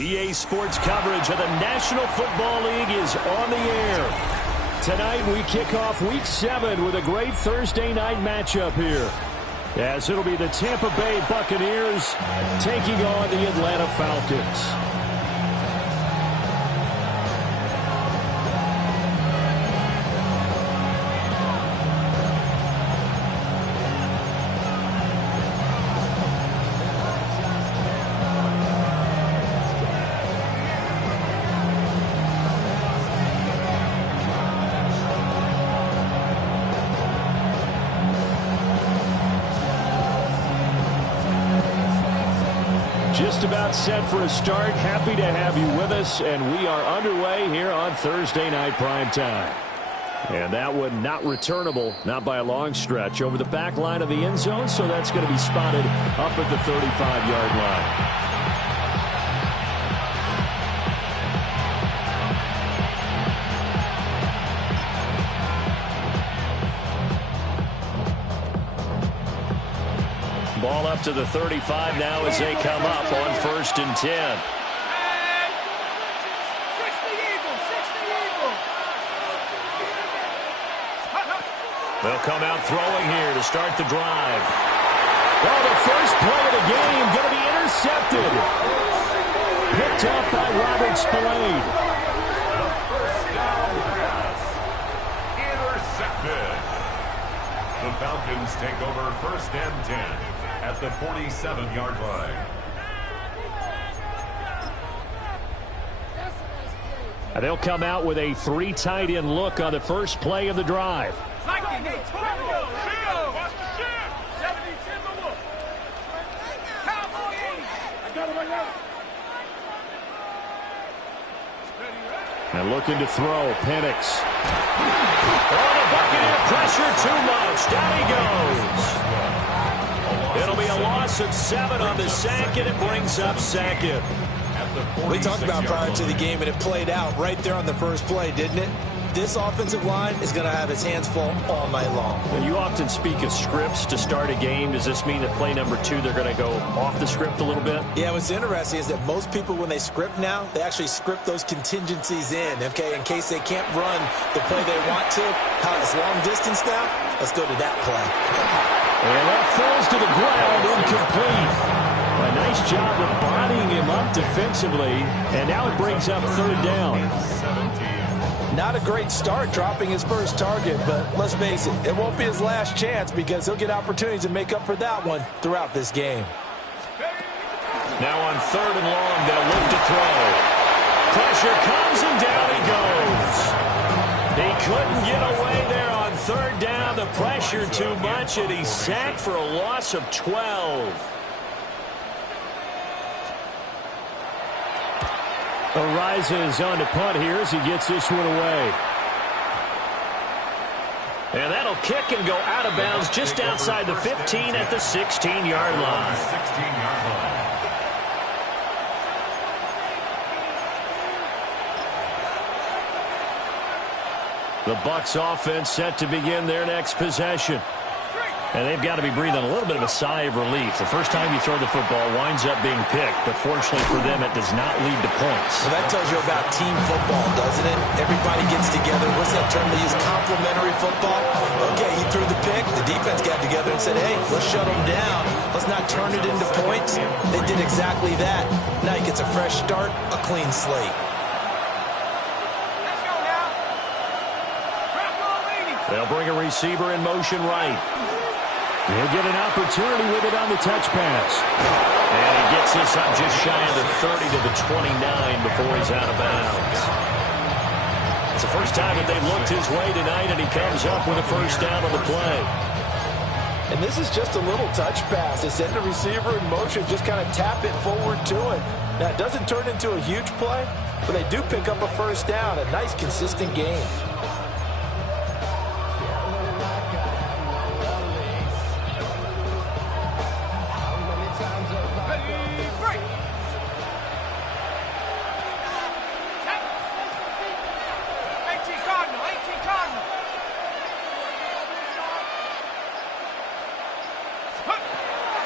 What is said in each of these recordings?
EA Sports coverage of the National Football League is on the air. Tonight we kick off Week 7 with a great Thursday night matchup here, as it'll be the Tampa Bay Buccaneers taking on the Atlanta Falcons. Just about set for a start. Happy to have you with us, and we are underway here on Thursday Night Primetime. And that one not returnable, not by a long stretch, over the back line of the end zone, so that's going to be spotted up at the 35-yard line. Ball up to the 35 now as they come up on 1st and 10. They'll come out throwing here to start the drive. Well, the first play of the game going to be intercepted. Picked up by Robert Spillane. Intercepted. The Falcons take over 1st and 10. At the 47-yard line. And they'll come out with a 3 tight end look on the first play of the drive. And looking to throw, Penix. Oh, the Buccaneer pressure too much. Down he goes. It'll be a loss of 7 on the sack, and it brings up 2nd. We talked about prior to the game, and it played out right there on the first play, didn't it? This offensive line is going to have its hands full all night long. Well, you often speak of scripts to start a game. Does this mean that play number 2, they're going to go off the script a little bit? Yeah, what's interesting is that most people, when they script now, they actually script those contingencies in, okay, in case they can't run the play they want to. How it's long distance now? Let's go to that play. And that falls to the ground, incomplete. A nice job of bodying him up defensively, and now it brings up 3rd down. Not a great start dropping his first target, but let's face it, it won't be his last chance because he'll get opportunities to make up for that one throughout this game. Now on 3rd and long, they'll look to throw. Pressure comes, and down he goes. He couldn't get away there on 3rd down. The pressure too much, and he's sacked for a loss of 12. Arises on to punt here as he gets this one away. And that'll kick and go out of bounds just outside the 15 at the 16-yard line. 16-yard line. The Bucs offense set to begin their next possession. And they've got to be breathing a little bit of a sigh of relief. The first time you throw the football winds up being picked, but fortunately for them, it does not lead to points. Well, that tells you about team football, doesn't it? Everybody gets together. What's that term they use? Complementary football. Okay, he threw the pick. The defense got together and said, hey, let's shut them down. Let's not turn it into points. They did exactly that. Now he gets a fresh start, a clean slate. They'll bring a receiver in motion right. He'll get an opportunity with it on the touch pass. And he gets this up just shy of the 30 to the 29 before he's out of bounds. It's the first time that they've looked his way tonight, and he comes up with a first down on the play. And this is just a little touch pass. They send the receiver in motion, just kind of tap it forward to him. Now, it doesn't turn into a huge play, but they do pick up a first down. A nice, consistent game.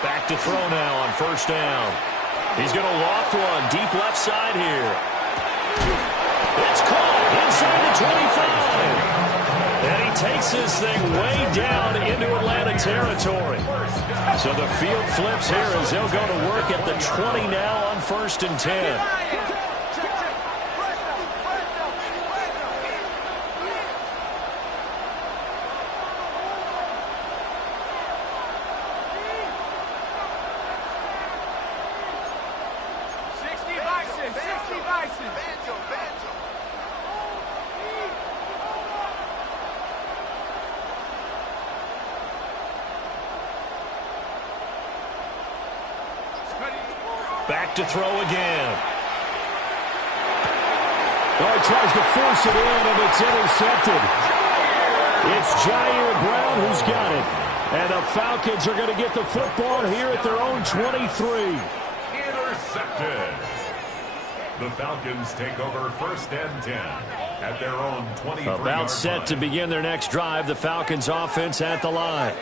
Back to throw now on first down. He's going to loft one deep left side here. It's caught inside the 25. And he takes this thing way down into Atlanta territory. So the field flips here as they'll go to work at the 20 now on 1st and 10. Back to throw again. Oh, he tries to force it in, and it's intercepted. It's Jair Brown who's got it. And the Falcons are going to get the football here at their own 23. Intercepted. The Falcons take over 1st and 10 at their own 23-yard line. About set to begin their next drive. The Falcons offense at the line.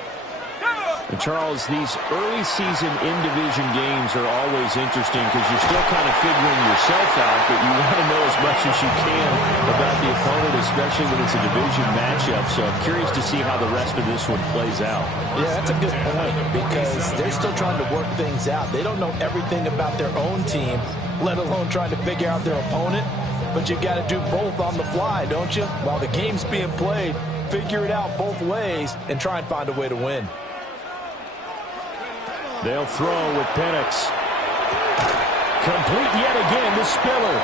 And Charles, these early season in-division games are always interesting because you're still kind of figuring yourself out, but you want to know as much as you can about the opponent, especially when it's a division matchup. So I'm curious to see how the rest of this one plays out. Yeah, that's a good point because they're still trying to work things out. They don't know everything about their own team, let alone trying to figure out their opponent. But you got to do both on the fly, don't you? While the game's being played, figure it out both ways and try and find a way to win. They'll throw with Penix. Complete yet again to Spiller.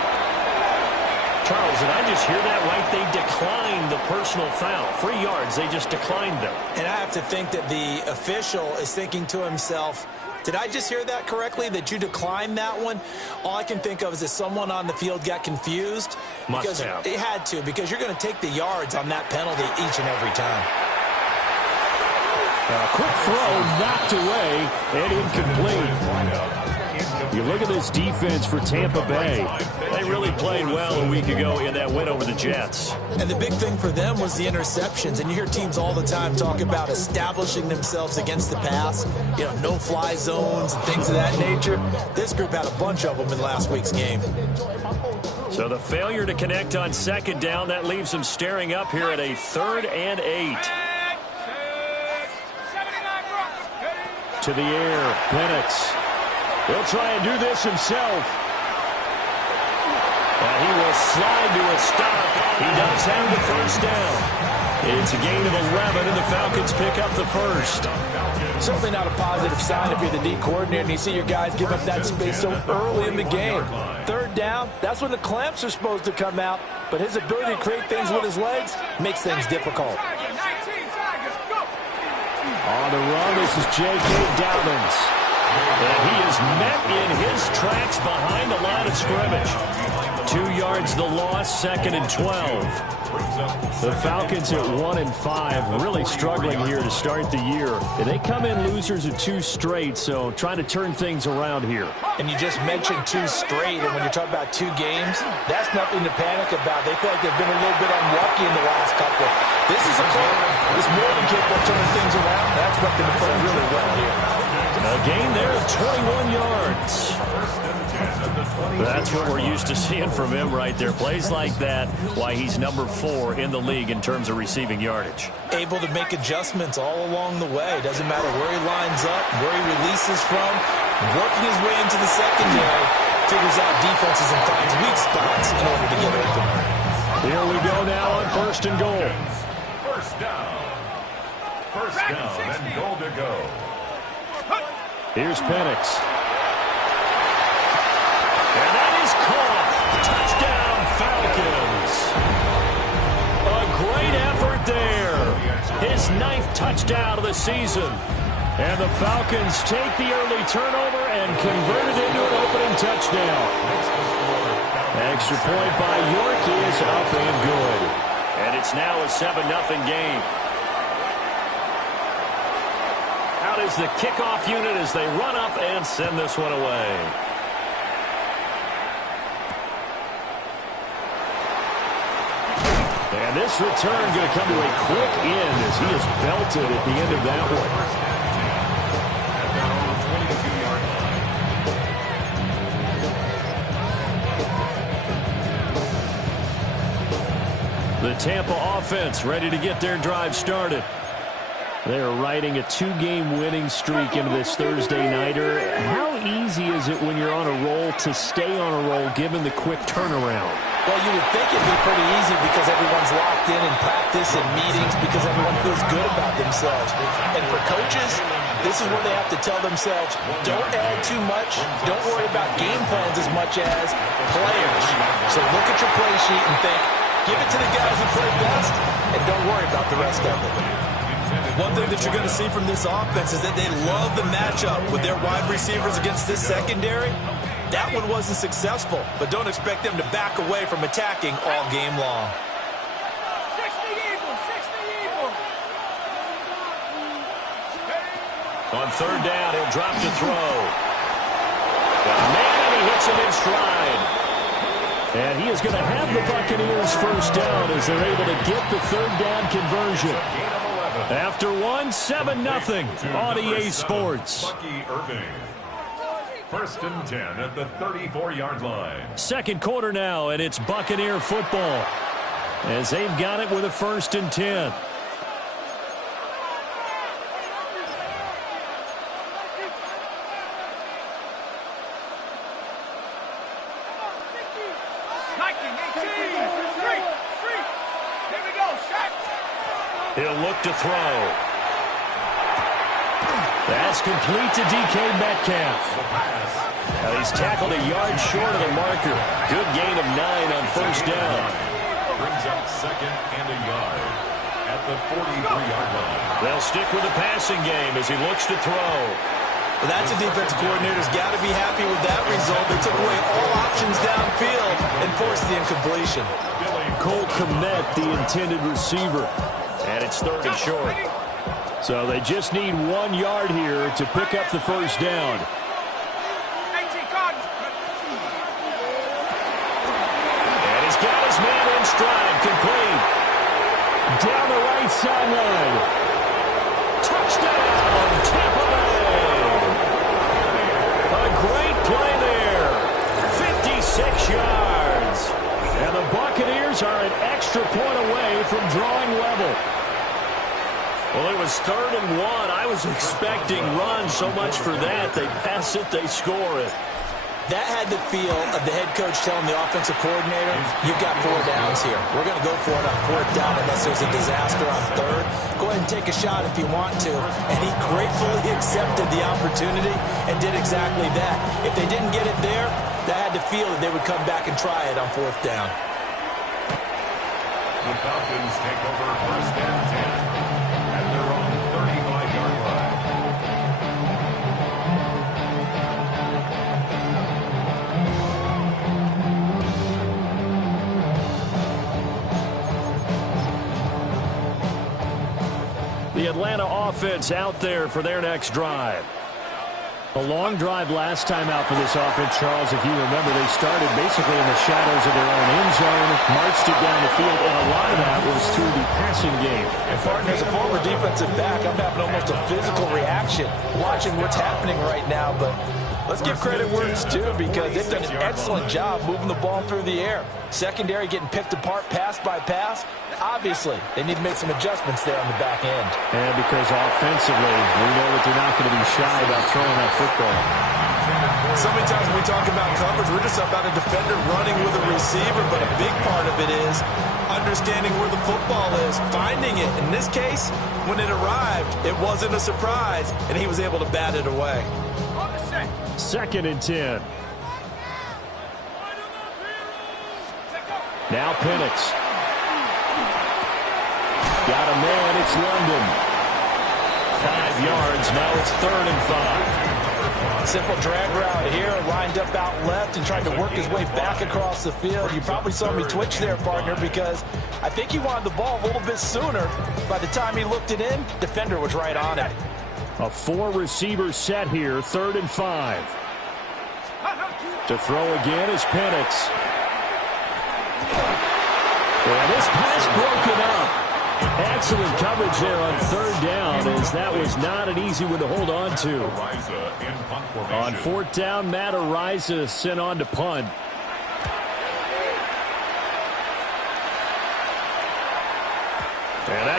Charles, and I just hear that right? They declined the personal foul. 3 yards, they just declined them. And I have to think that the official is thinking to himself, did I just hear that correctly, that you declined that one? All I can think of is that someone on the field got confused. Must have. It had to, because you're going to take the yards on that penalty each and every time. A quick throw knocked away and incomplete. You look at this defense for Tampa Bay. They really played well a week ago in that win over the Jets. And the big thing for them was the interceptions. And you hear teams all the time talk about establishing themselves against the pass. You know, no-fly zones and things of that nature. This group had a bunch of them in last week's game. So the failure to connect on 2nd down, that leaves them staring up here at a 3rd and 8. To the air, Penix. He'll try and do this himself. And he will slide to a stop. He does have the 1st down. It's a gain of 11, and the Falcons pick up the 1st. Certainly not a positive sign if you're the D coordinator and you see your guys give up that space so early in the game. 3rd down, that's when the clamps are supposed to come out, but his ability to create things with his legs makes things difficult. On the run, this is J.K. Dobbins. And he is met in his tracks behind the line of scrimmage. 2 yards the loss, 2nd and 12. The Falcons at 1-5, really struggling here to start the year. They come in losers of 2 straight, so trying to turn things around here. And you just mentioned 2 straight, and when you're talking about 2 games, that's nothing to panic about. They feel like they've been a little bit unlucky in the last couple. This is a club that's more than capable of turning things around. That's what they've playing really well here. A gain there of 21 yards. That's what we're used to seeing from him right there. Plays like that, why he's number 4 in the league in terms of receiving yardage. Able to make adjustments all along the way. Doesn't matter where he lines up, where he releases from, working his way into the secondary, figures out defenses and finds weak spots in order to get open. Here we go now on 1st and goal. First down and goal to go. Here's Penix. And that is caught. Touchdown, Falcons. A great effort there. His 9th touchdown of the season. And the Falcons take the early turnover and convert it into an opening touchdown. Extra point by York is up and good. And it's now a 7-0 game. Out is the kickoff unit as they run up and send this one away. And this return going to come to a quick end as he is belted at the end of that one. The Tampa offense ready to get their drive started. They're riding a 2-game winning streak into this Thursday nighter. How easy is it when you're on a roll to stay on a roll given the quick turnaround? Well, you would think it'd be pretty easy because everyone's locked in practice and meetings because everyone feels good about themselves. And for coaches, this is where they have to tell themselves, don't add too much, don't worry about game plans as much as players. So look at your play sheet and think, give it to the guys who play best, and don't worry about the rest of it. One thing that you're going to see from this offense is that they love the matchup with their wide receivers against this secondary. That one wasn't successful, but don't expect them to back away from attacking all game long. 60 Eagles. On third down, he'll drop to throw. Got a man, and he hits him in stride. And he is going to have the Buccaneers first down as they're able to get the third down conversion. After 7-0 on EA Sports. First and 10 at the 34-yard line. Second quarter now, and it's Buccaneer football as they've got it with a 1st and 10. He'll look to throw. That's complete to DK Metcalf. Now he's tackled a yard short of the marker. Good gain of 9 on first down. Brings up 2nd and a yard at the 43-yard line. They'll stick with the passing game as he looks to throw. Well, that's a defensive coordinator's got to be happy with that result. They took away all options downfield and forced the incompletion. Cole Kmet, the intended receiver. And it's 3rd and short. So they just need 1 yard here to pick up the first down. And he's got his man in stride, complete. Down the right sideline. Touchdown, Tampa Bay. A great play there. 56 yards. And the Buccaneers are an extra point away from drawing level. Well, it was 3rd and 1. I was expecting run so much for that. They pass it, they score it. That had the feel of the head coach telling the offensive coordinator, you've got 4 downs here. We're going to go for it on 4th down unless there's a disaster on 3rd. Go ahead and take a shot if you want to. And he gratefully accepted the opportunity and did exactly that. If they didn't get it there, that had the feel that they would come back and try it on 4th down. The Falcons take over 1st and 10 at their own 35-yard line. The Atlanta offense out there for their next drive. A long drive last time out for this offense, Charles. If you remember, they started basically in the shadows of their own end zone, marched it down the field, and a lot of that was through the passing game. And Martin, as a former defensive back, I'm having almost a physical reaction watching what's happening right now. But let's give credit where it's due because they've done an excellent job moving the ball through the air. Secondary getting picked apart pass by pass. Obviously, they need to make some adjustments there on the back end. And because offensively, we know that they're not going to be shy about throwing that football. So many times when we talk about coverage, we're just about a defender running with a receiver, but a big part of it is understanding where the football is, finding it. In this case, when it arrived, it wasn't a surprise, and he was able to bat it away. 2nd and 10. Now Penix. Got a man, it's London. 5 yards, now it's 3rd and 5. Simple drag route here, lined up out left and tried to work his way back across the field. You probably saw me twitch there, partner, because I think he wanted the ball a little bit sooner. By the time he looked it in, defender was right on it. A 4-receiver set here, 3rd and 5. To throw again is Penix. And this pass broken up. Excellent coverage there on 3rd down, as that was not an easy one to hold on to. On 4th down, Matt Ariza sent on to punt.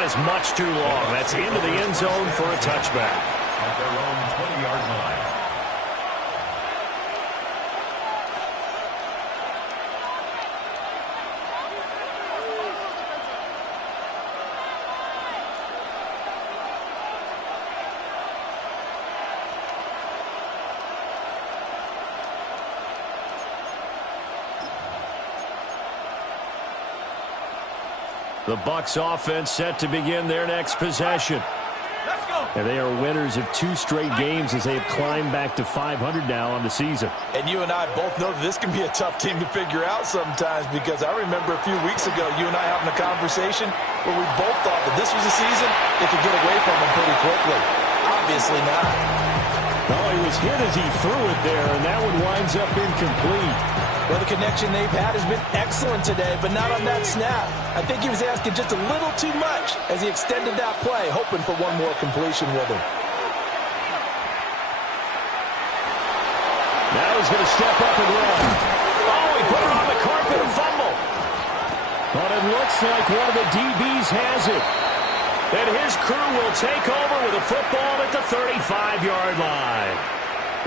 is much too long. That's into the end zone for a touchback. At their own 20-yard line. The Bucs offense set to begin their next possession. Let's go. And they are winners of 2 straight games as they have climbed back to 500 now on the season. And you and I both know that this can be a tough team to figure out sometimes, because I remember a few weeks ago you and I having a conversation where we both thought that this was a season they could get away from them pretty quickly. Obviously not. No, he was hit as he threw it there, and that one winds up incomplete. Well, the connection they've had has been excellent today, but not on that snap. I think he was asking just a little too much as he extended that play, hoping for one more completion with him. Now he's going to step up and run. Oh, he put it on the carpet and fumble. But it looks like one of the DBs has it. And his crew will take over with a football at the 35-yard line.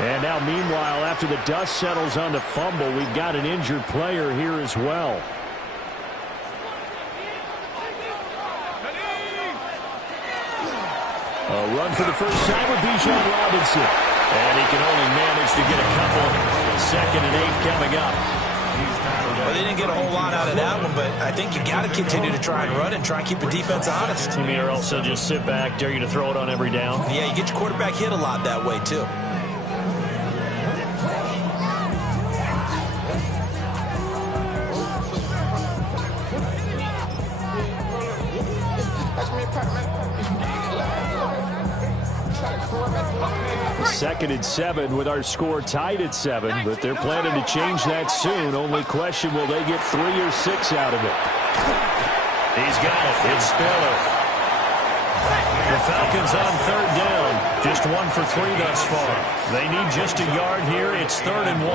And now, meanwhile, after the dust settles on the fumble, we've got an injured player here as well. A run for the first time with Bijan Robinson. And he can only manage to get a couple. 2nd and 8 coming up. Well, they didn't get a whole lot out of that one, but I think you got to continue to try and run and try and keep the defense honest. You mean or else they'll just sit back, dare you to throw it on every down? Yeah, you get your quarterback hit a lot that way, too. Second and 7 with our score tied at 7, but they're planning to change that soon. Only question, will they get 3 or 6 out of it? He's got it. It's Spiller. The Falcons on 3rd down. Just 1 for 3 thus far. They need just a yard here. It's 3rd and 1.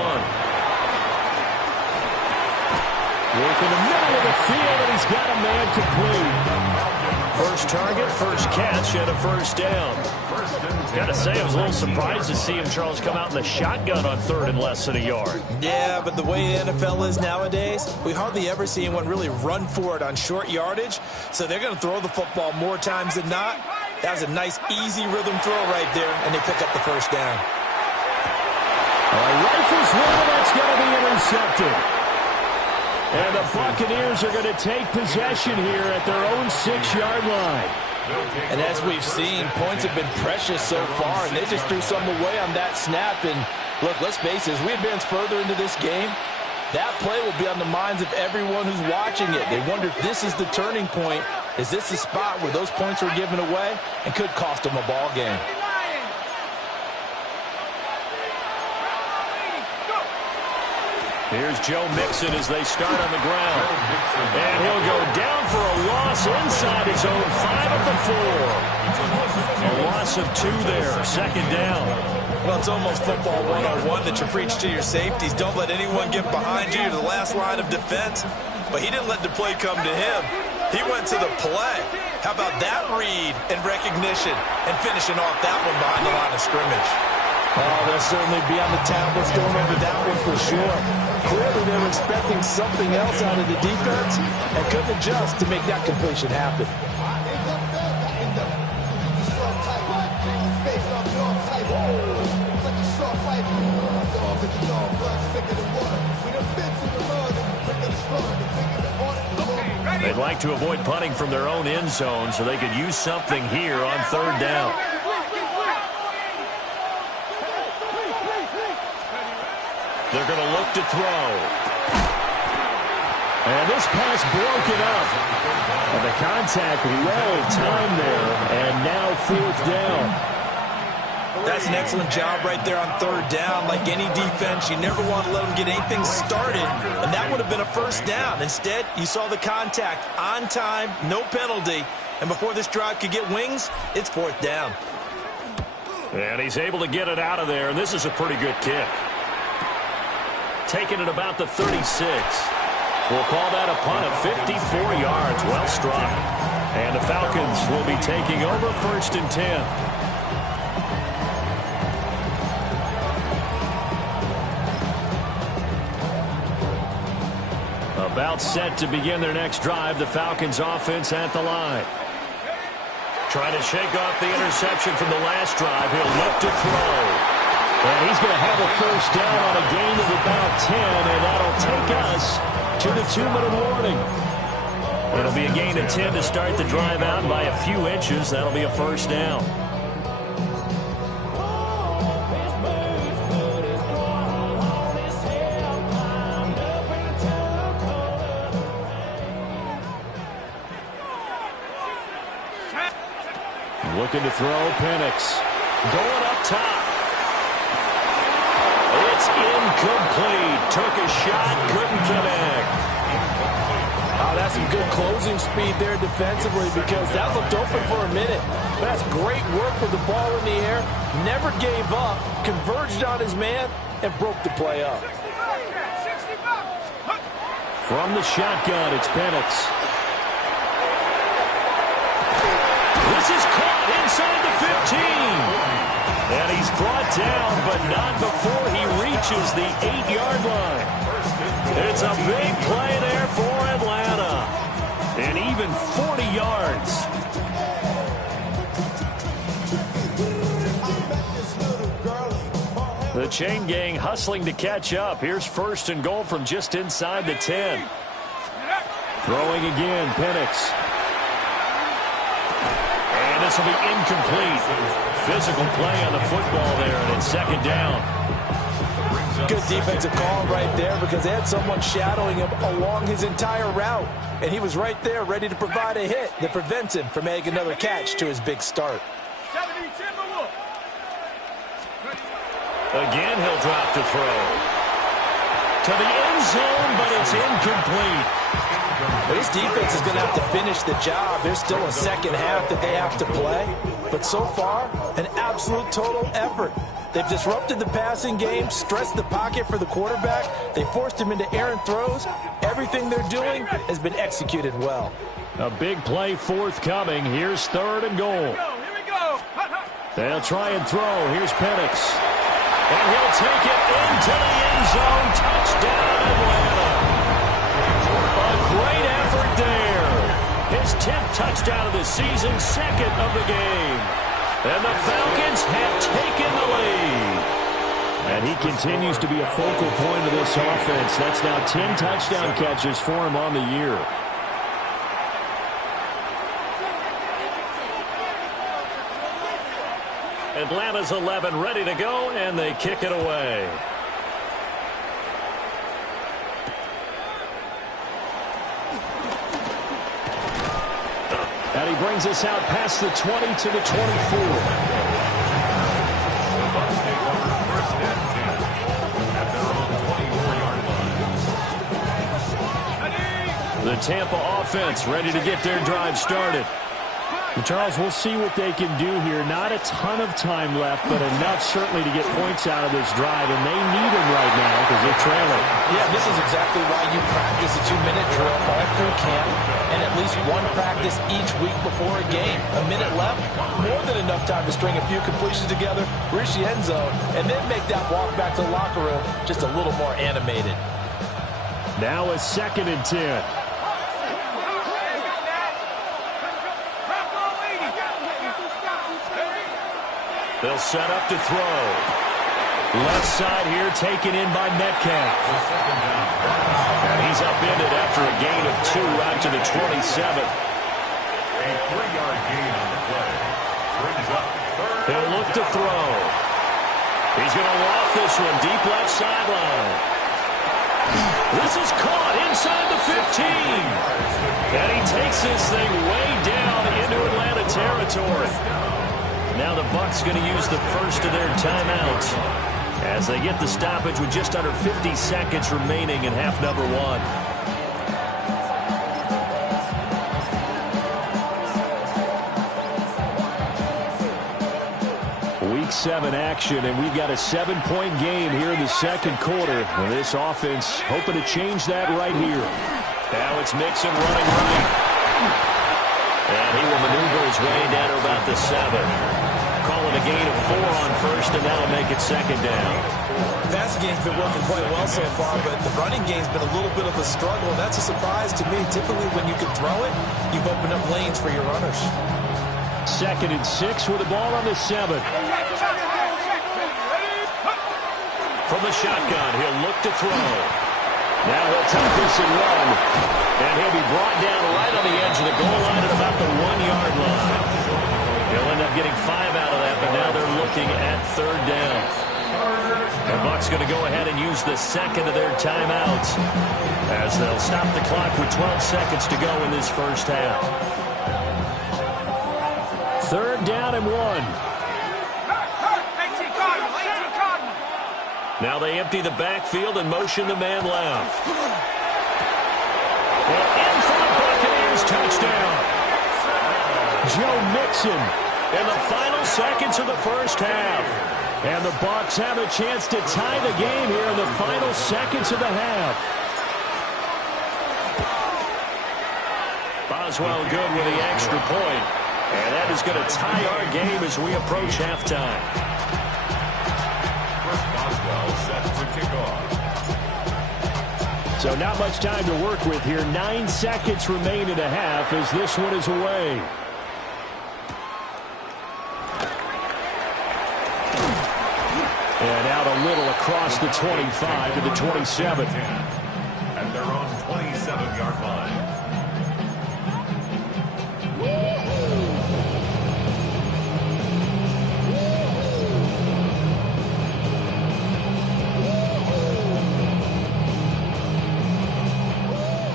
Work in the middle of the field, and he's got a man complete. First target, first catch, and a first down. Got to say, I was a little surprised to see him, Charles, come out in the shotgun on 3rd and less than a yard. Yeah, but the way the NFL is nowadays, we hardly ever see anyone really run for it on short yardage. So they're going to throw the football more times than not. That was a nice, easy rhythm throw right there, and they pick up the first down. Rifles one, that's going to be intercepted. And the Buccaneers are going to take possession here at their own 6-yard line. And as we've seen, points have been precious so far, and they just threw some away on that snap. And look, let's face it, as we advance further into this game, that play will be on the minds of everyone who's watching it. They wonder if this is the turning point. Is this the spot where those points are given away and could cost them a ball game? Here's Joe Mixon as they start on the ground. And he'll go down for a loss inside his own 5 of the 4. A loss of 2 there, 2nd down. Well, it's almost football 101 that you preach to your safeties. Don't let anyone get behind you to the last line of defense. But he didn't let the play come to him. He went to the play. How about that read and recognition and finishing off that one behind the line of scrimmage? Oh, they'll certainly be on the tablets going over that one for sure. Clearly, they were expecting something else out of the defense and couldn't adjust to make that completion happen. They'd like to avoid punting from their own end zone so they could use something here on 3rd down. They're going to look to throw. And this pass broken up. And the contact well timed there. And now 4th down. That's an excellent job right there on 3rd down. Like any defense, you never want to let them get anything started. And that would have been a first down. Instead, you saw the contact on time, no penalty. And before this drive could get wings, it's 4th down. And he's able to get it out of there. And this is a pretty good kick. Taking it about the 36. We'll call that a punt of 54 yards. Well struck. And the Falcons will be taking over 1st and 10. About set to begin their next drive. The Falcons offense at the line. Trying to shake off the interception from the last drive. He'll look to throw. And he's going to have a 1st down on a gain of about 10, and that'll take us to the 2-minute warning. It'll be a gain of 10 to start the drive out by a few inches. That'll be a 1st down. Looking to throw, Penix. Going up top. It's incomplete. Took a shot, couldn't connect. Oh, that's some good closing speed there defensively because that looked open for a minute. That's great work with the ball in the air. Never gave up, converged on his man, and broke the play up. From the shotgun, it's Penix. This is caught inside the 15. And he's brought down, but not before he reaches the 8-yard line. It's a big play there for Atlanta. And even 40 yards. The chain gang hustling to catch up. Here's 1st and goal from just inside the 10. Throwing again, Penix. And this will be incomplete. Physical play on the football there, and it's 2nd down. Good defensive call right there because they had someone shadowing him along his entire route. And he was right there ready to provide a hit that prevents him from making another catch to his big start. Again, he'll drop to throw. To the end zone, but it's incomplete. This defense is going to have to finish the job. There's still a 2nd half that they have to play. But so far, an absolute total effort. They've disrupted the passing game, stressed the pocket for the quarterback. They forced him into errant throws. Everything they're doing has been executed well. A big play forthcoming. Here's 3rd and goal. They'll try and throw. Here's Penix. And he'll take it into the end zone. Touchdown, Atlanta. A great effort there. His 10th touchdown of the season, 2nd of the game. And the Falcons have taken the lead. And he continues to be a focal point of this offense. That's now 10 touchdown catches for him on the year. Atlanta's 11 ready to go, and they kick it away. And he brings us out past the 20 to the 24. The Tampa offense ready to get their drive started. And Charles, we'll see what they can do here. Not a ton of time left, but enough certainly to get points out of this drive, and they need them right now because they're trailing. Yeah, this is exactly why you practice a 2-minute drill all through camp and at least one practice each week before a game. A minute left, more than enough time to string a few completions together, reach the end zone, and then make that walk back to the locker room just a little more animated. Now a 2nd and 10. They'll set up to throw. Left side here taken in by Metcalf. And he's upended after a gain of 2 out to the 27. A 3-yard gain on the play. Brings up 3rd. He'll look to throw. He's going to loft this one deep left sideline. This is caught inside the 15. And he takes this thing way down into Atlanta territory. Now the Bucs going to use the first of their timeouts as they get the stoppage with just under 50 seconds remaining in half number 1. Week 7 action, and we've got a 7-point game here in the second quarter. And this offense hoping to change that right here. Now it's Mixon running right. And he will maneuver his way down to about the 7. Calling a gain of 4 on first, and that'll make it second down. Passing game's been working quite well so far, but the running game's been a little bit of a struggle. That's a surprise to me. Typically, when you can throw it, you've opened up lanes for your runners. 2nd and 6 with the ball on the 7. From the shotgun, he'll look to throw. Now he'll take this and run. And he'll be brought down right on the edge of the goal line at about the 1-yard line. He'll end up getting 5 out of that, but now they're looking at 3rd down. The Bucs going to go ahead and use the second of their timeouts as they'll stop the clock with 12 seconds to go in this first half. 3rd down and 1. Now they empty the backfield and motion the man left. And in for the Buccaneers touchdown. Joe Mixon in the final seconds of the first half. And the Bucs have a chance to tie the game here in the final seconds of the half. Boswell good with the extra point. And that is going to tie our game as we approach halftime. Boswell set to kick off. So not much time to work with here. 9 seconds remain in the half as this one is away. And out a little across the 25 to the 27. At their own 27-yard line.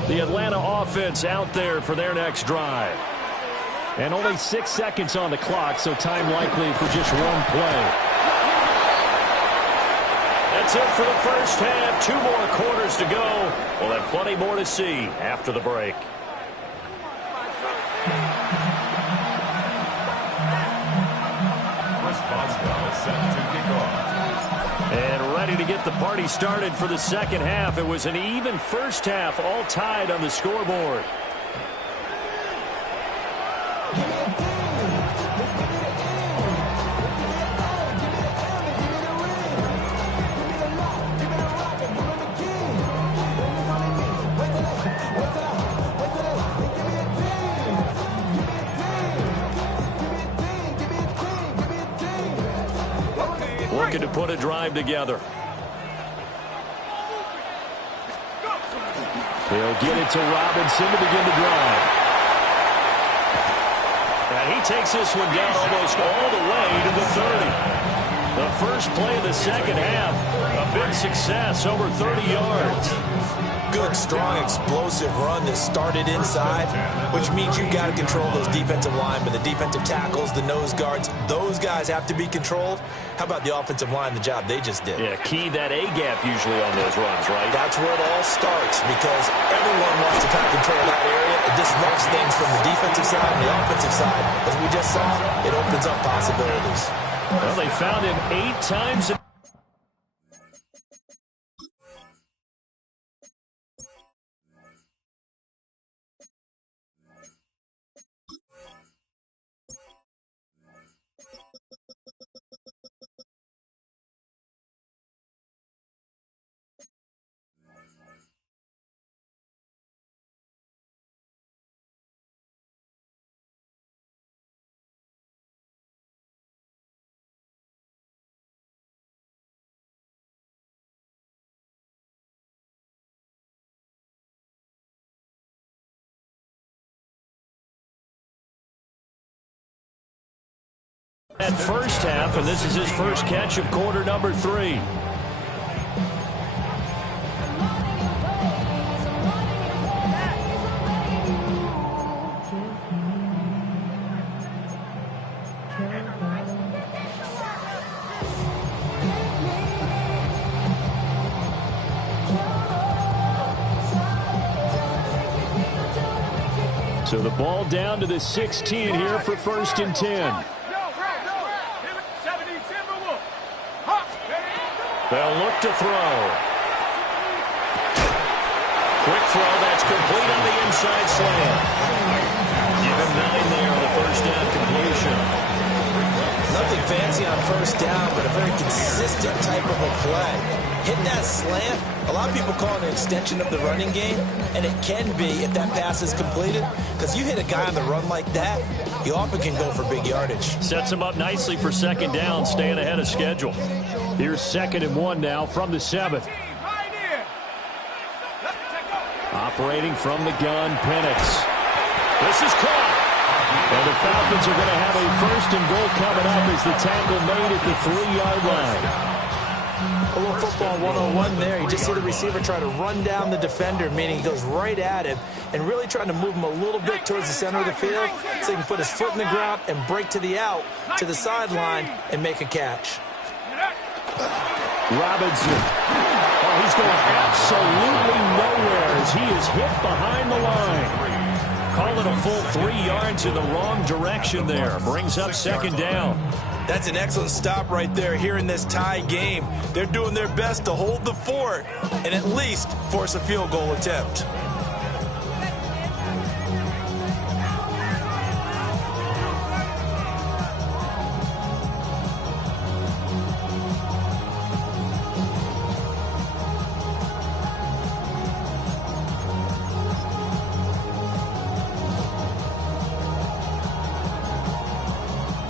The Atlanta offense out there for their next drive. And only 6 seconds on the clock, so time likely for just one play. That's it for the first half. 2 more quarters to go. We'll have plenty more to see after the break. Boswell set to kick off. And ready to get the party started for the second half. It was an even first half, all tied on the scoreboard. Looking to put a drive together. They'll get it to Robinson to begin the drive. And he takes this one down almost all the way to the 30. The first play of the second half, a big success, over 30 yards. Good, strong, explosive run that started inside, which means you've got to control those defensive linemen, the defensive tackles, the nose guards. Those guys have to be controlled. How about the offensive line, the job they just did? Yeah, key that A-gap usually on those runs, right? That's where it all starts because everyone wants to kind of control that area. It disrupts things from the defensive side and the offensive side. As we just saw, it opens up possibilities. Well, they found him 8 times. That first half, and this is his first catch of quarter number 3. So the ball down to the 16 here for 1st and 10. They'll look to throw. Quick throw, that's complete on the inside slant. Give him 9 there on the first down completion. Nothing fancy on first down, but a very consistent type of a play. Hitting that slant, a lot of people call it an extension of the running game, and it can be if that pass is completed, because you hit a guy on the run like that, you often can go for big yardage. Sets him up nicely for second down, staying ahead of schedule. Here's 2nd and 1 now from the 7th. Operating from the gun, Penix. This is caught. And the Falcons are going to have a 1st and goal coming up as the tackle made at the 3-yard line. A little football 101 there. You just see the receiver try to run down the defender, meaning he goes right at him and really trying to move him a little bit towards the center of the field so he can put his foot in the ground and break to the out, to the sideline, and make a catch. Robinson. Oh, he's going absolutely nowhere as he is hit behind the line. Call it a full 3 yards in the wrong direction there. Brings up second down. That's an excellent stop right there here in this tie game. They're doing their best to hold the fort and at least force a field goal attempt.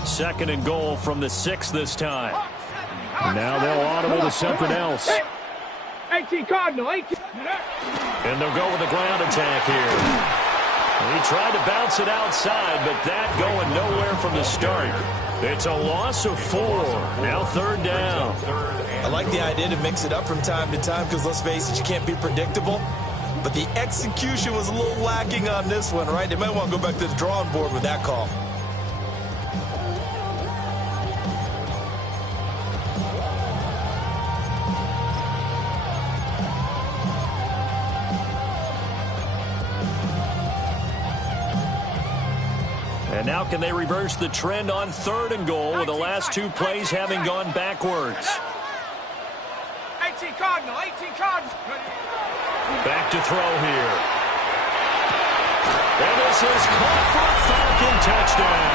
Second and goal from the 6 this time. Now they'll audible to something else. 18 Cardinal, 18. And they'll go with a ground attack here. He tried to bounce it outside, but that going nowhere from the start. It's a loss of 4. Now 3rd down. I like the idea to mix it up from time to time because, let's face it, you can't be predictable. But the execution was a little lacking on this one, right? They might want to go back to the drawing board with that call. And now can they reverse the trend on 3rd and goal with the last 2 plays having gone backwards? 18 Cardinal, 18 Cardinal. Back to throw here. And this is caught for a Falcon touchdown.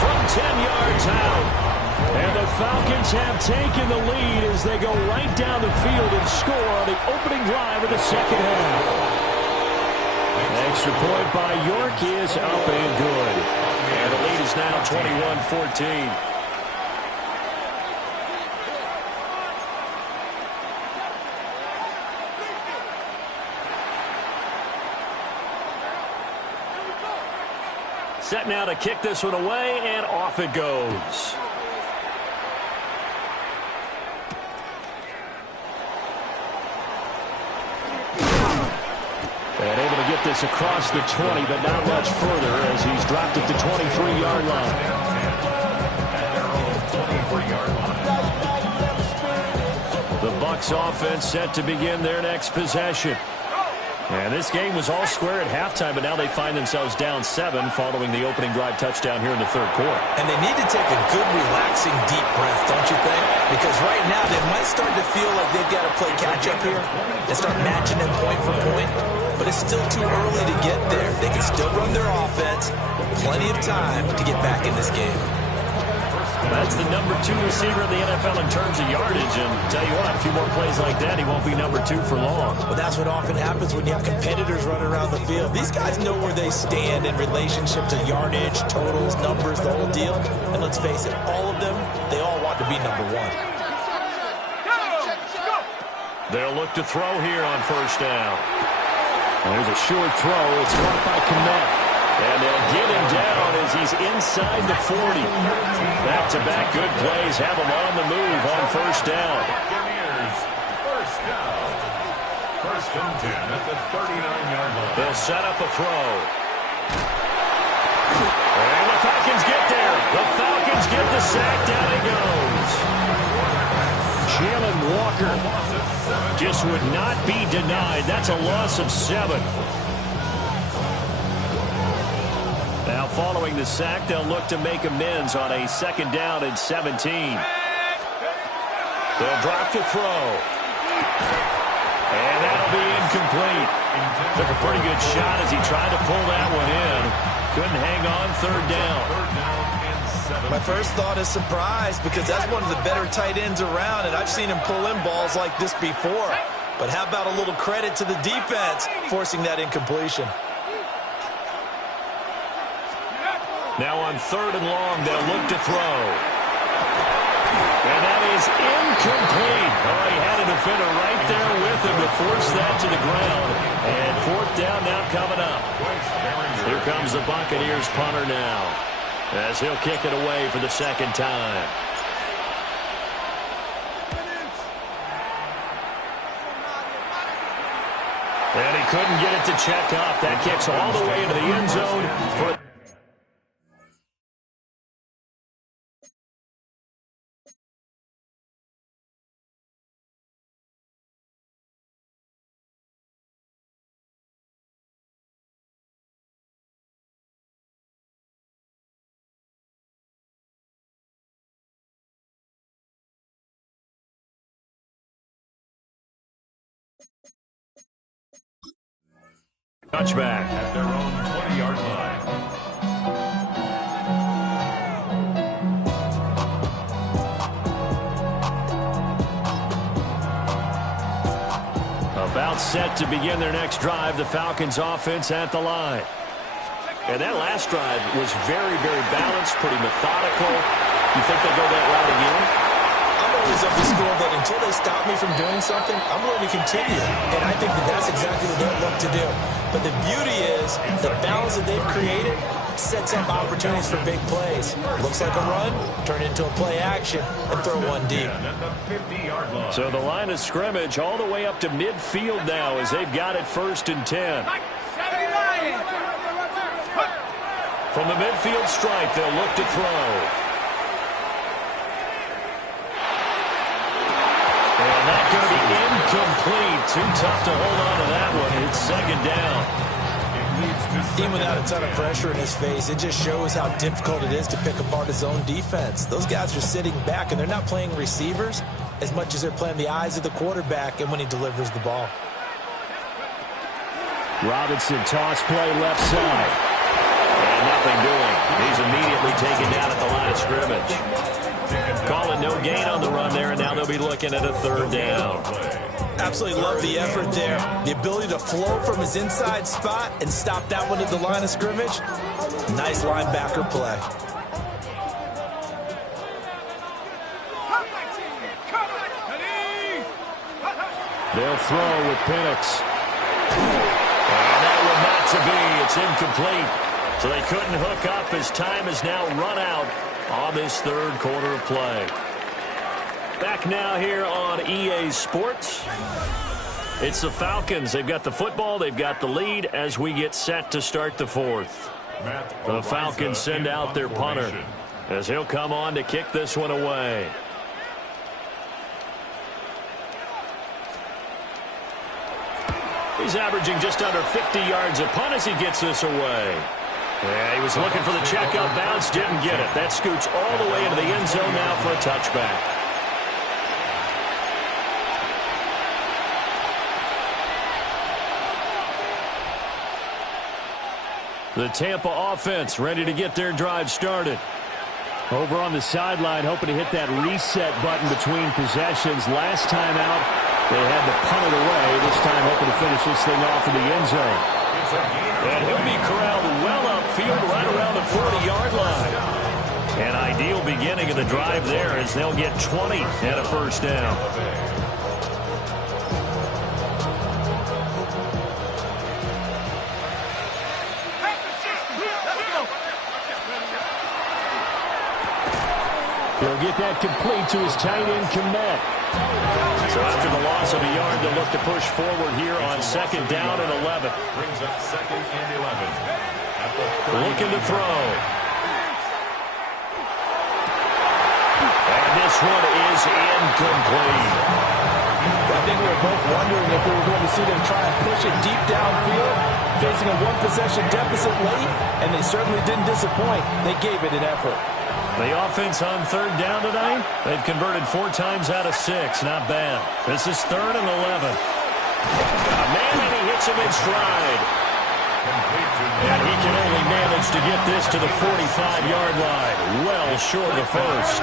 From 10 yards out. And the Falcons have taken the lead as they go right down the field and score on the opening drive of the second half. Extra point by York is up and good. And the lead is now 21-14. Set now to kick this one away, and off it goes. And able to get this across the 20, but not much further as he's dropped at the 23-yard line. The Bucs offense set to begin their next possession. And this game was all square at halftime, but now they find themselves down 7 following the opening drive touchdown here in the 3rd quarter. And they need to take a good, relaxing, deep breath, don't you think? Because right now they might start to feel like they've got to play catch-up here and start matching them point for point. But it's still too early to get there. They can still run their offense. Plenty of time to get back in this game. That's the number 2 receiver in the NFL in terms of yardage. And tell you what, a few more plays like that, he won't be number 2 for long. Well, that's what often happens when you have competitors running around the field. These guys know where they stand in relationship to yardage, totals, numbers, the whole deal. And let's face it, all of them, they all want to be number 1. They'll look to throw here on 1st down. There's a short throw. It's caught by Kmet. And they'll get him down as he's inside the 40. Back-to-back good plays have him on the move on 1st down. First down. 1st and 10 at the 39-yard line. They'll set up a throw. And the Falcons get there. The Falcons get the sack. Down he goes. Jalen Walker just would not be denied. That's a loss of 7. Now following the sack, they'll look to make amends on a 2nd down and 17. They'll drop to throw. And that'll be incomplete. Took a pretty good shot as he tried to pull that one in. Couldn't hang on, third down. My first thought is surprise because that's one of the better tight ends around, and I've seen him pull in balls like this before. But how about a little credit to the defense forcing that incompletion? Now on third and long, they'll look to throw. And that is incomplete. Oh, he had a defender right there with him to force that to the ground. And fourth down now coming up. Here comes the Buccaneers punter now, as he'll kick it away for the second time. And he couldn't get it to check up. That kicks all the way into the end zone for touchback at their own 20-yard line. About set to begin their next drive, the Falcons offense at the line. And that last drive was very, very balanced, pretty methodical. You think they go that route again? I'm always of the school that until they stop me from doing something, I'm going to continue. And I think that that's exactly what they'll look to do. But the beauty is the balance that they've created sets up opportunities for big plays. Looks like a run, turn it into a play action, and throw one deep. So the line of scrimmage all the way up to midfield now as they've got it 1st and 10. From the midfield stripe, they'll look to throw. And that's going to be incomplete. Too tough to hold on to that one. It's second down. Even without a ton of pressure in his face, it just shows how difficult it is to pick apart his own defense. Those guys are sitting back, and they're not playing receivers as much as they're playing the eyes of the quarterback and when he delivers the ball. Robinson toss play left side. And nothing doing. He's immediately taken down at the line of scrimmage. Calling no gain on the run there, and now they'll be looking at a third down. Absolutely love the effort there. The ability to flow from his inside spot and stop that one at the line of scrimmage. Nice linebacker play. They'll throw with Penix. And that one not to be. It's incomplete. So they couldn't hook up as time has now run out on this third quarter of play. Back now here on EA Sports. It's the Falcons. They've got the football. They've got the lead as we get set to start the fourth. The Falcons send out their punter as he'll come on to kick this one away. He's averaging just under 50 yards a punt as he gets this away. Yeah, he was looking for the check-up bounce, didn't get it. That scoots all the way into the end zone now for a touchback. The Tampa offense ready to get their drive started. Over on the sideline, hoping to hit that reset button between possessions. Last time out, they had to punt it away. This time, hoping to finish this thing off in the end zone. And he'll be corralled well upfield right around the 40-yard line. An ideal beginning of the drive there as they'll get 20 and a first down. He'll get that complete to his tight end, Komet. So after the loss of a yard, they'll look to push forward here on second down and 11. Brings up second and 11. Looking to throw. And this one is incomplete. I think we were both wondering if we were going to see them try and push it deep downfield, facing a one-possession deficit late, and they certainly didn't disappoint. They gave it an effort. The offense on third down tonight, they've converted 4 times out of 6. Not bad. This is 3rd and 11. A man, and he hits him in stride. And he can only manage to get this to the 45-yard line. Well short of the first.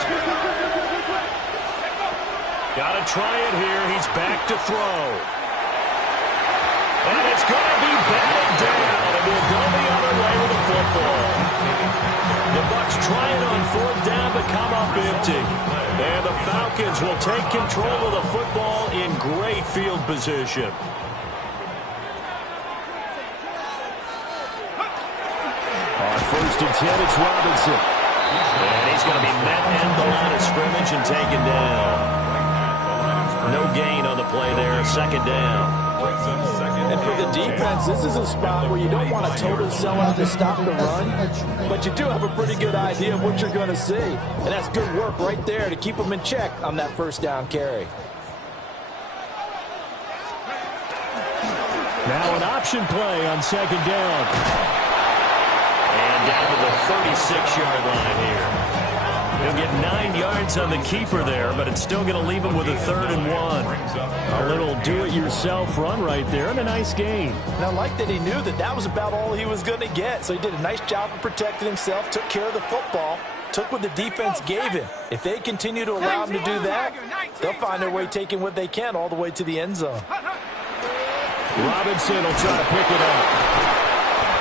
Got to try it here. He's back to throw. And it's going to be batted down. And we'll go the other way with the football. The Bucs try it on 4th down to come up empty. And the Falcons will take control of the football in great field position. On 1st and 10, it's Robinson. And he's going to be met at the line of scrimmage and taken down. No gain on the play there, 2nd down. And for the defense, this is a spot where you don't want to totally sell out to stop the run, but you do have a pretty good idea of what you're going to see. And that's good work right there to keep them in check on that 1st down carry. Now an option play on 2nd down. And down to the 36-yard line here. He'll get 9 yards on the keeper there, but it's still going to leave him with a 3rd and 1. A little do-it-yourself run right there and a nice gain. And I like that he knew that that was about all he was going to get. So he did a nice job of protecting himself, took care of the football, took what the defense gave him. If they continue to allow him to do that, they'll find their way taking what they can all the way to the end zone. Robinson will try to pick it up.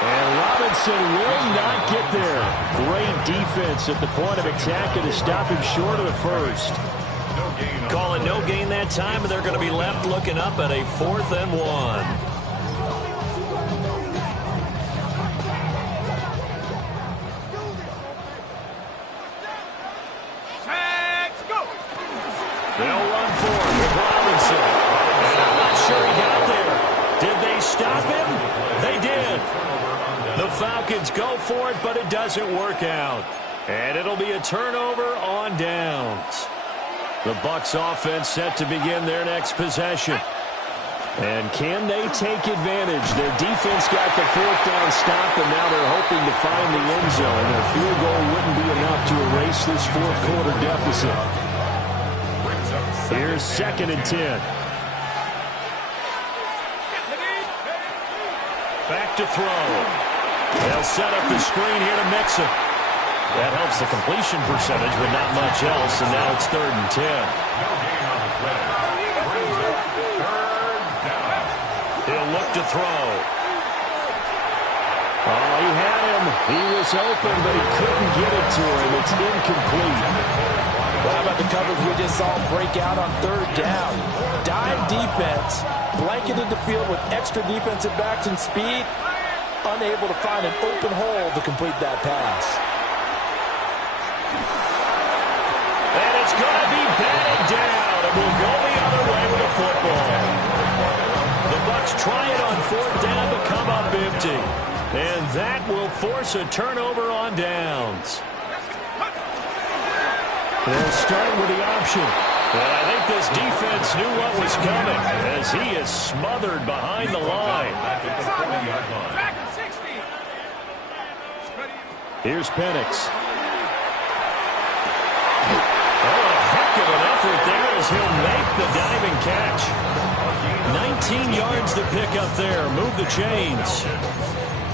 And Robinson will not get there. Great defense at the point of attack and to stop him short of the first. Calling no gain that time, and they're going to be left looking up at a 4th and 1. Let's go. They'll run for it with Robinson. And I'm not sure he got there. Did they stop him? They did. The Falcons go for it, but it doesn't work out. And it'll be a turnover on downs. The Bucs offense set to begin their next possession. And can they take advantage? Their defense got the 4th down stop, and now they're hoping to find the end zone. A field goal wouldn't be enough to erase this 4th quarter deficit. Here's 2nd and 10. Back to throw. They'll set up the screen here to mix it. That helps the completion percentage, but not much else, and now it's 3rd and 10. He'll look to throw. Oh, he had him. He was open, but he couldn't get it to him. It's incomplete. Well, how about the coverage we just saw break out on 3rd down? Dime defense, blanketed the field with extra defensive backs and speed, unable to find an open hole to complete that pass. And it's going to be batted down, and we'll go the other way with the football. The Bucs try it on 4th down to come up empty. And that will force a turnover on downs. They'll start with the option. And I think this defense knew what was coming as he is smothered behind the line. Here's Penix. Oh, a heck of an effort there as he'll make the diving catch. 19 yards to pick up there. Move the chains.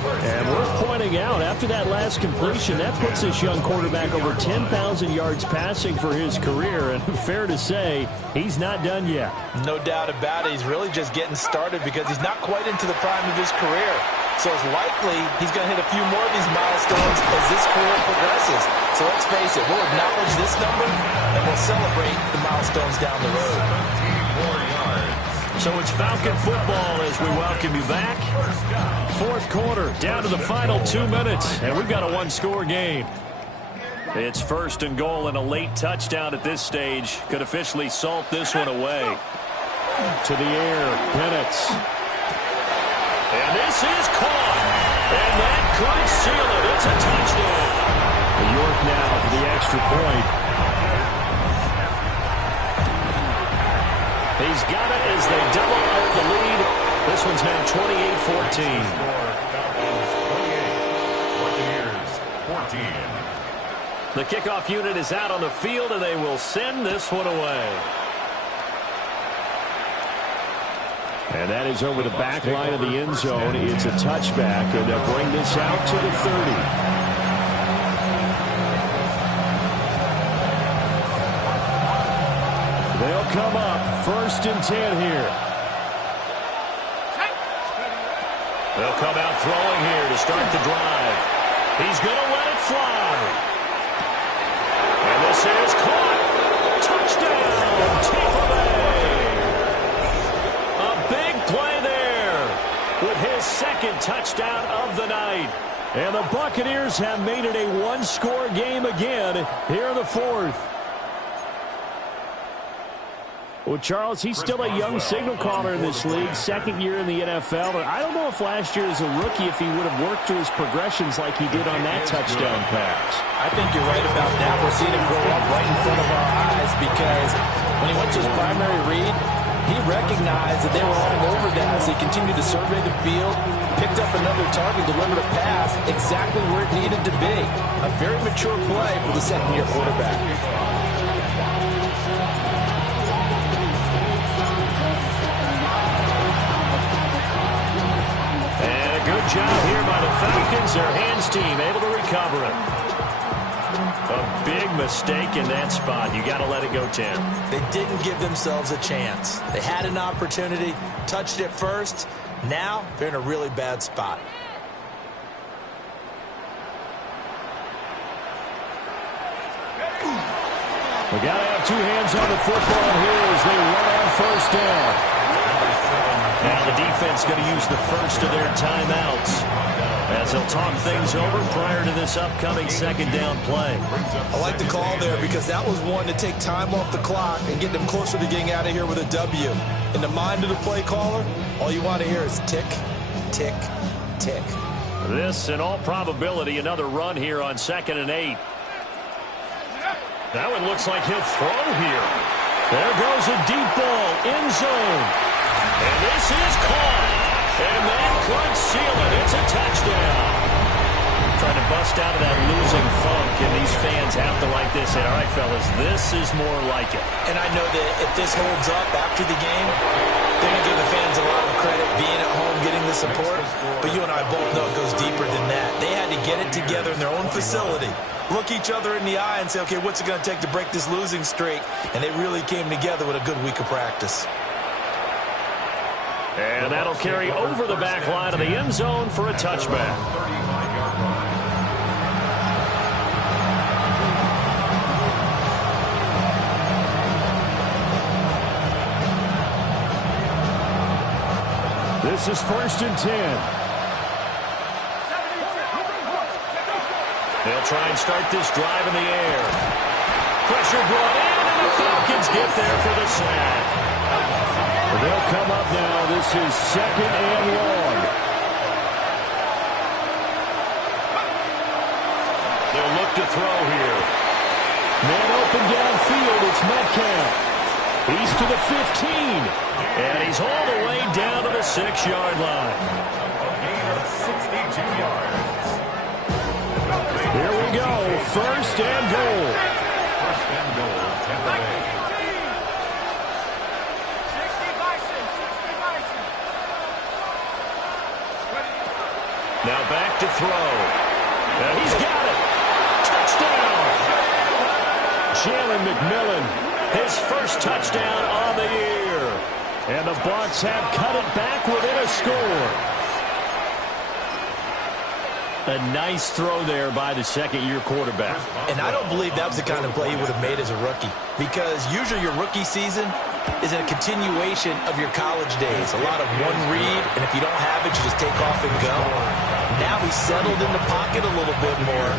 And we're pointing out, after that last completion, that puts this young quarterback over 10,000 yards passing for his career. And fair to say, he's not done yet. No doubt about it. He's really just getting started because he's not quite into the prime of his career. So it's likely he's going to hit a few more of these milestones as this career progresses. So let's face it, we'll acknowledge this number and we'll celebrate the milestones down the road. So it's Falcon football as we welcome you back. 4th quarter, down to the final 2 minutes, and we've got a 1-score game. It's 1st and goal, and a late touchdown at this stage could officially salt this one away. To the air, Penix. And this is caught, and that could seal it. It's a touchdown. York now for the extra point. He's got it as they double up the lead. This one's now 28-14. The kickoff unit is out on the field, and they will send this one away. And that is over the back line of the end zone. It's a touchback, and they'll bring this out to the 30. They'll come up 1st and 10 here. They'll come out throwing here to start the drive. He's going to let it fly. And this is caught. Touchdown, Tampa Bay. A big play there with his 2nd touchdown of the night. And the Buccaneers have made it a one-score game again here in the 4th. Well, Charles, he's still a young signal caller in this league, 2nd year in the NFL. But I don't know if last year as a rookie if he would have worked through his progressions like he did on that touchdown pass. I think you're right about that. We're seeing him grow up right in front of our eyes because when he went to his primary read, he recognized that they were all over that as he continued to survey the field, picked up another target, delivered a pass exactly where it needed to be. A very mature play for the 2nd-year quarterback. Good job here by the Falcons. Their hands team able to recover it. A big mistake in that spot. You got to let it go, Tim. They didn't give themselves a chance. They had an opportunity, touched it first. Now they're in a really bad spot. We got to have 2 hands on the football here as they run on 1st down. Now the defense going to use the first of their timeouts as they'll talk things over prior to this upcoming 2nd down play. I like the call there because that was one to take time off the clock and get them closer to getting out of here with a W. In the mind of the play caller, all you want to hear is tick, tick, tick. This, in all probability, another run here on 2nd and 8. That one looks like he'll throw here. There goes a deep ball, end zone. And this is caught. And that could seal it. It's a touchdown. Trying to bust out of that losing funk, and these fans have to like this. And all right, fellas, this is more like it. And I know that if this holds up after the game, they're going to give the fans a lot of credit being at home, getting the support. But you and I both know it goes deeper than that. They had to get it together in their own facility, look each other in the eye and say, okay, what's it going to take to break this losing streak? And they really came together with a good week of practice. And that'll carry over the back line of the end zone for a touchback. This is 1st and 10. They'll try and start this drive in the air. Pressure brought in, and the Falcons get there for the sack. They'll come up now. This is 2nd and long. They'll look to throw here. Man open downfield. It's Metcalf. He's to the 15. And he's all the way down to the 6-yard line. A gain of 62 yards. Here we go. 1st and goal. 1st and goal, Tampa Bay. Now back to throw. And he's got it. Touchdown. Jalen McMillan. His first touchdown on the year. And the Bucs have cut it back within a score. A nice throw there by the 2nd-year quarterback. And I don't believe that was the kind of play he would have made as a rookie. Because usually your rookie season is a continuation of your college days. A lot of one read, and if you don't have it, you just take off and go. Now he's settled in the pocket a little bit more,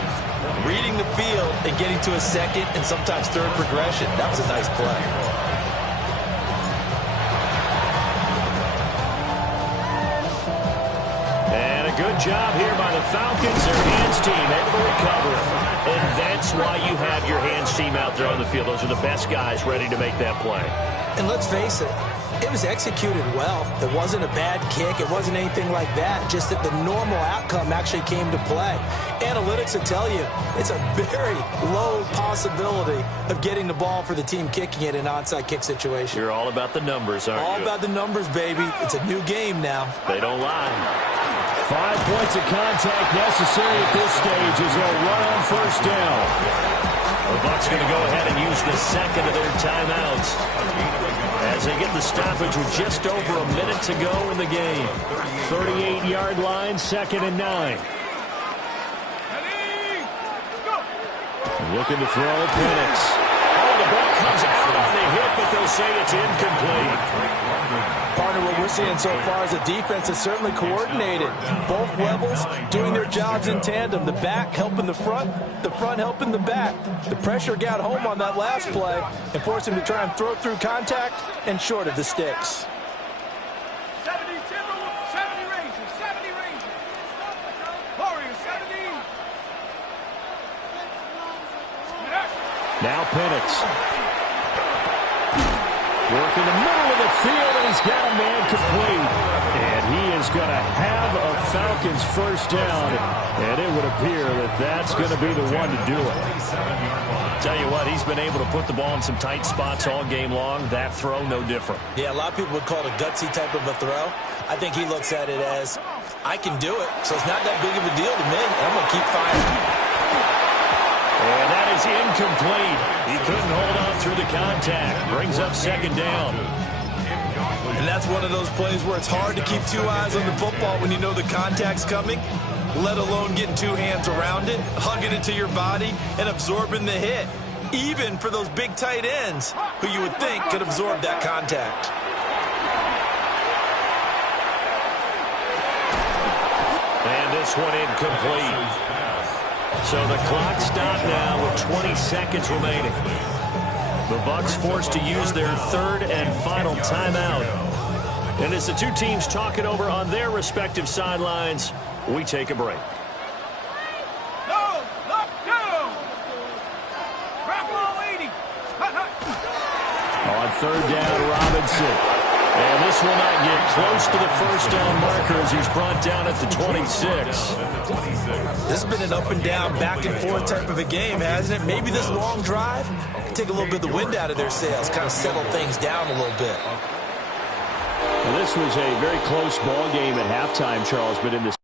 reading the field and getting to a 2nd and sometimes 3rd progression. That was a nice play. And a good job here by the Falcons. Their hands team able to recover. And that's why you have your hands team out there on the field. Those are the best guys ready to make that play. And let's face it, It was executed well. It wasn't a bad kick. It wasn't anything like that. Just that the normal outcome actually came to play. Analytics will tell you it's a very low possibility of getting the ball for the team kicking it in an onside kick situation. You're all about the numbers, aren't you? All about the numbers, baby. It's a new game now. They don't lie. 5 points of contact necessary at this stage as they'll run on first down. The Bucs going to go ahead and use the second of their timeouts as they get the stoppage with just over a minute to go in the game. 38-yard line, 2nd and 9. Looking to throw, Penix. Oh, the ball comes out on the hit, but they'll say it's incomplete. Partner, what we're seeing so far is a defense that's certainly coordinated. Both levels doing their jobs in tandem. The back helping the front helping the back. The pressure got home on that last play and forced him to try and throw through contact and short of the sticks. 70 Timberwolves, 70 Rangers, 70 Rangers. Warriors, 70. Now Penix. Work in the middle of the field, and he's got a man complete. And he is going to have a Falcons first down, and it would appear that that's going to be the one to do it. Tell you what, he's been able to put the ball in some tight spots all game long. That throw, no different. Yeah, a lot of people would call it a gutsy type of a throw. I think he looks at it as, I can do it, so it's not that big of a deal to me, and I'm going to keep firing. And that is incomplete. He couldn't hold on through the contact. Brings up 2nd down. And that's one of those plays where it's hard to keep 2 eyes on the football when you know the contact's coming, let alone getting 2 hands around it, hugging it to your body, and absorbing the hit, even for those big tight ends who you would think could absorb that contact. And this one incomplete. So the clock stopped now with 20 seconds remaining. The Bucs forced to use their 3rd and final timeout. And as the two teams talk it over on their respective sidelines, we take a break. No, lock down. Rock ball 80. On 3rd down, Robinson. And this will not get close to the first down marker as he's brought down at the 26. This has been an up and down, back and forth type of a game, hasn't it? Maybe this long drive can take a little bit of the wind out of their sails, kind of settle things down a little bit. Well, this was a very close ball game at halftime, Charles, but in the